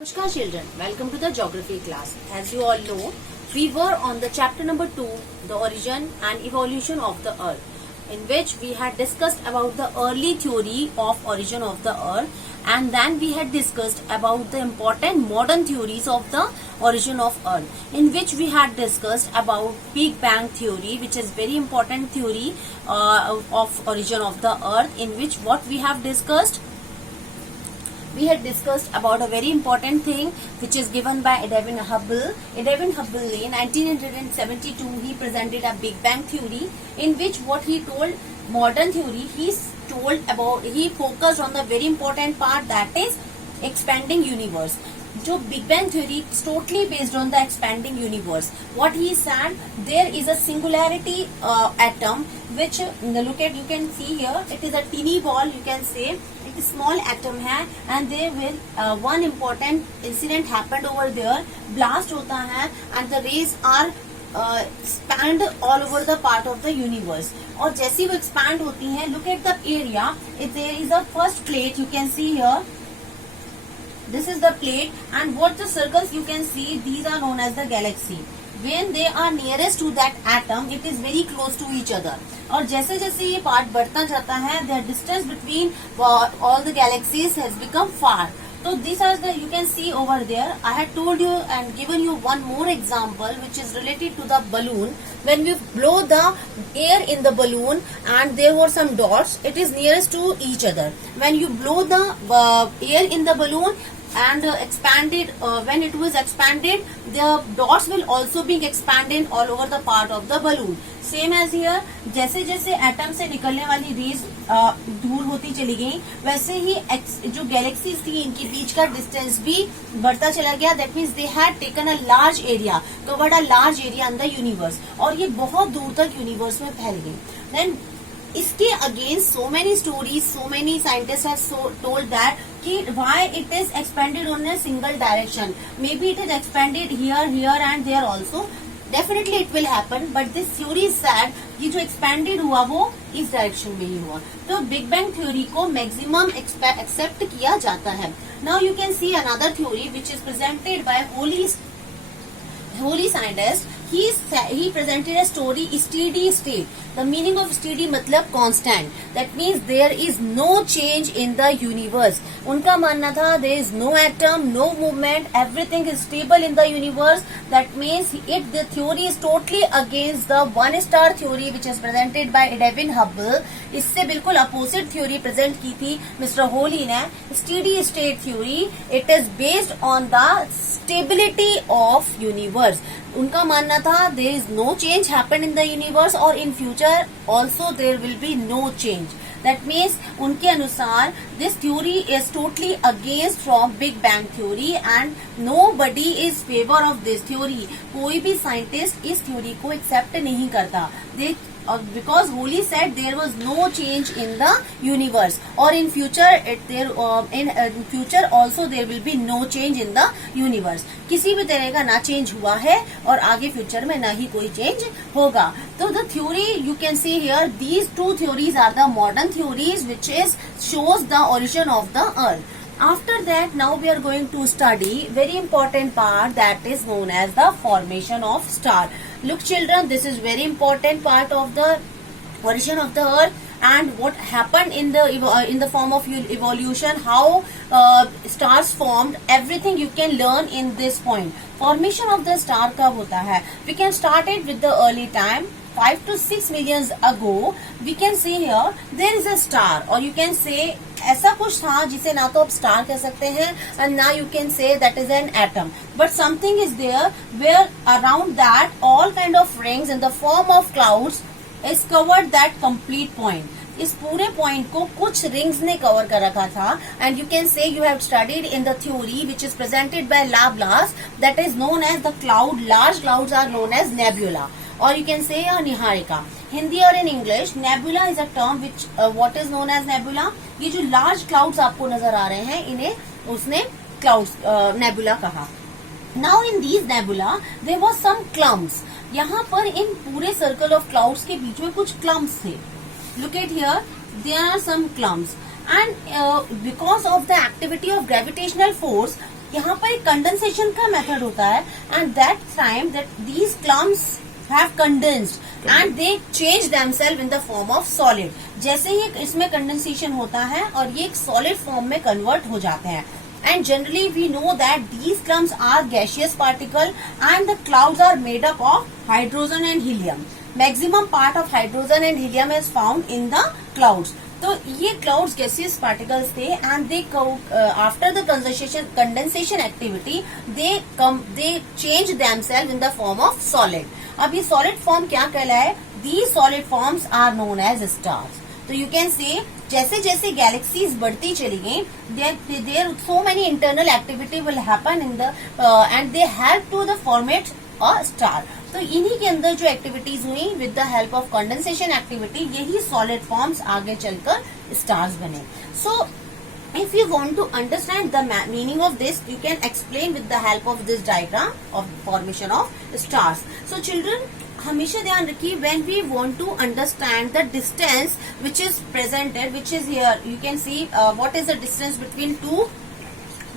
Namaskar children, welcome to the geography class. As you all know, we were on the chapter number 2, the origin and evolution of the earth, in which we had discussed about the early theory of origin of the earth, and then we had discussed about the important modern theories of the origin of earth, in which we had discussed about Big Bang theory, which is very important theory of origin of the earth, in which what we have discussed, we had discussed about a very important thing which is given by Edwin Hubble. Edwin Hubble in 1972 he presented a Big Bang theory, in which what he told modern theory, he focused on the very important part, that is expanding universe. जो Big Bang theory is totally based on the expanding universe. What he said, there is a singularity atom which look at, you can see here, it is a teeny ball, you can say it is small atom है, and there will one important incident happened over there, blast होता है and the rays are expand all over the part of the universe. और जैसे वो expand होती हैं, look at the area, if there is a first plate, you can see here, this is the plate, and what the circles you can see, these are known as the galaxy. When they are nearest to that atom, it is very close to each other. और जैसे जैसे ये part बढ़ता जाता है, the distance between all the galaxies has become far. So these are the, you can see over there. I had told you and given you one more example which is related to the balloon. When we blow the air in the balloon and there were some dots, it is nearest to each other. When you blow the air in the balloon and expanded, when it was expanded, the dots will also be expanded all over the part of the balloon. Same as here, जैसे जैसे atom से निकलने वाली raise दूर होती चली गई, वैसे ही जो गैलेक्सीज थी इनके बीच का डिस्टेंस भी बढ़ता चला गया. That means they had taken a large area, covered a large area in the universe, और ये बहुत दूर तक यूनिवर्स में फैल गई. देन इसके against so many stories, so many scientist have told that कि why it is expanded on a single direction. Maybe it is expanded here and there also. Definitely it will happen, but this theory is said, ये जो expanded हुआ वो इस direction में ही हुआ. तो big bang theory को maximum accept किया जाता है. Now you can see another theory which is presented bye Holi scientist. He presented a story steady state. The meaning of steady मतलब constant. That means there is no change in the universe. उनका मानना था there is no atom, no movement, everything is stable in the universe. That means the theory is totally against the one star theory which is presented by Edwin Hubble. इससे बिल्कुल opposite theory present की थी mister Hoyle ने. Steady state theory, it is based on the stability of universe. उनका मानना था there is no change happen in the universe, और in future also there will be no change. That means उनके अनुसार this theory is totally against from big bang theory and nobody is favour of this theory. कोई भी scientist इस theory को accept नहीं करता. दे because Holy said there was no change in the universe, or in future in future also there will be no change in the universe. किसी भी तरह का ना चेंज हुआ है और आगे फ्यूचर में ना ही कोई चेंज होगा. तो the theory you can see here, these two theories are the modern theories which is shows the origin of the earth. After that, now we are going to study very important part that is known as the formation of star. Look children, this is very important part of the origin of the earth and what happened in the form of evolution, how stars formed, everything you can learn in this point. Formation of the star कब होता है? We can start it with the early time. 5 to 6 million ago, we can see here there is a star, or you can say ऐसा कुछ था जिसे ना तो आप स्टार कह सकते हैं and now you can say that is an atom, but something is there where around that all kind of rings in the form of clouds is covered that complete point. इस पूरे point को कुछ rings ने cover कर रखा था, and you can say you have studied in the theory which is presented by Laplace, that is known as the cloud. Large clouds are known as nebula, or you can say a niharika. Hindi और in English nebula is a term which what is known as nebula. ये जो large clouds आपको नजर आ रहे हैं इन्हें उसने clouds nebula कहा. Now in these nebula there was some clumps. यहाँ पर इन पूरे सर्कल ऑफ क्लाउड्स के बीच में कुछ क्लम्प्स थे. Look at here, there are some clumps, and because of the activity of gravitational force, यहाँ पर एक कंडेंसेशन का मेथड होता है, and that time that these clumps have condensed and they change themselves in the form of solid. जैसे ही इसमें condensation होता है और ये एक सॉलिड फॉर्म में कन्वर्ट हो जाते हैं. And generally we know that these clumps are gaseous particle and the clouds are made up of hydrogen and helium. Maximum part of hydrogen and helium is found in the clouds. तो ये clouds gaseous particles थे, and they after the condensation activity they change themself in the form of solid. अब ये solid form क्या कहलाए? These solid forms are known as stars. तो you can say जैसे जैसे गैलेक्सीज बढ़ती चली गई, there so many internal activity will happen in the end they help to the format a star. तो इन्हीं के अंदर जो एक्टिविटीज हुई with the help of condensation activity, यही सॉलिड फॉर्म्स आगे चलकर स्टार्स बने. सो if you want to understand the meaning of this, you can explain with the help of this diagram of formation of stars. So children, हमेशा ध्यान रखिए, when we want to understand the distance which is presented, which is here, you can see what is the distance between two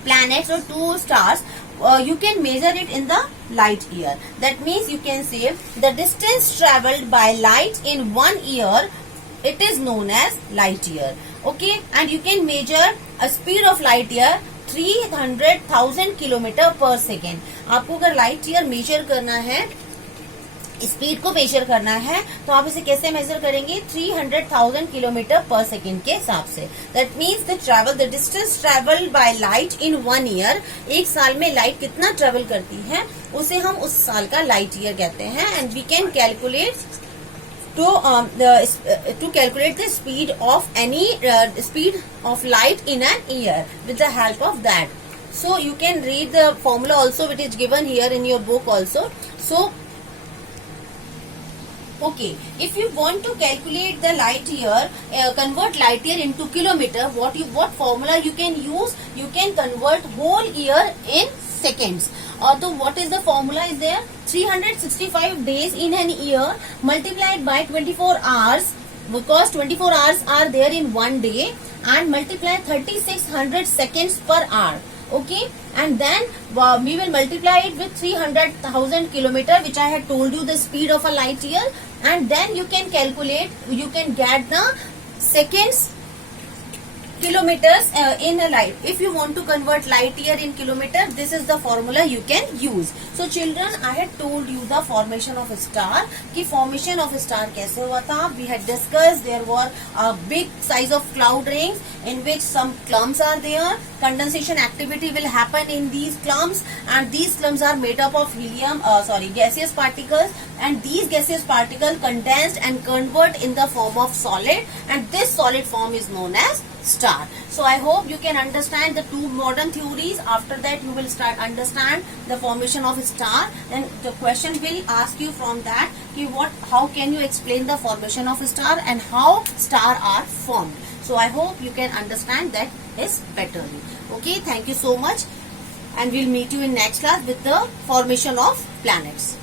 planets or two stars. You can measure it in the light year. That means you can say the distance traveled by light in 1 year, it is known as light year. Okay, and you can measure a speed of light year 300,000 kilometre पर second. आपको अगर light year major करना है, speed को major करना है, तो आप इसे कैसे मेजर करेंगे? 300,000 किलोमीटर पर सेकेंड के हिसाब से. That means the distance travel by light in 1 year. एक साल में लाइट कितना ट्रेवल करती है, उसे हम उस साल का लाइट ईयर कहते हैं. And we can calculate to calculate the speed of any speed of light in an year with the help of that. So you can read the formula also, which is given here in your book also. So okay, if you want to calculate the light year, convert light year into kilometer, what formula you can use? You can convert whole year in seconds. So what is the formula is there? 365 days in an year multiplied by 24 hours, because 24 hours are there in one day, and multiply 3600 seconds per hour. Okay, and then we will multiply it with 300,000 kilometer, which I had told you the speed of a light year, and then you can calculate, you can get the seconds kilometers in a light. If you want to convert light year in kilometer, this is the formula you can use. So children, I had told you the formation of a star. कि formation of a star कैसे हुआ था? We had discussed there were a big size of cloud rings in which some clumps are there. Condensation activity will happen in these clumps, and these clumps are made up of helium, gaseous particles, and these gaseous particles condensed and convert in the form of solid, and this solid form is known as star. So I hope you can understand the two modern theories. After that you will start understand the formation of a star. Then the question will ask you from that, how can you explain the formation of a star and how star are formed. So I hope you can understand that is better. Okay, thank you so much, and we'll meet you in next class with the formation of planets.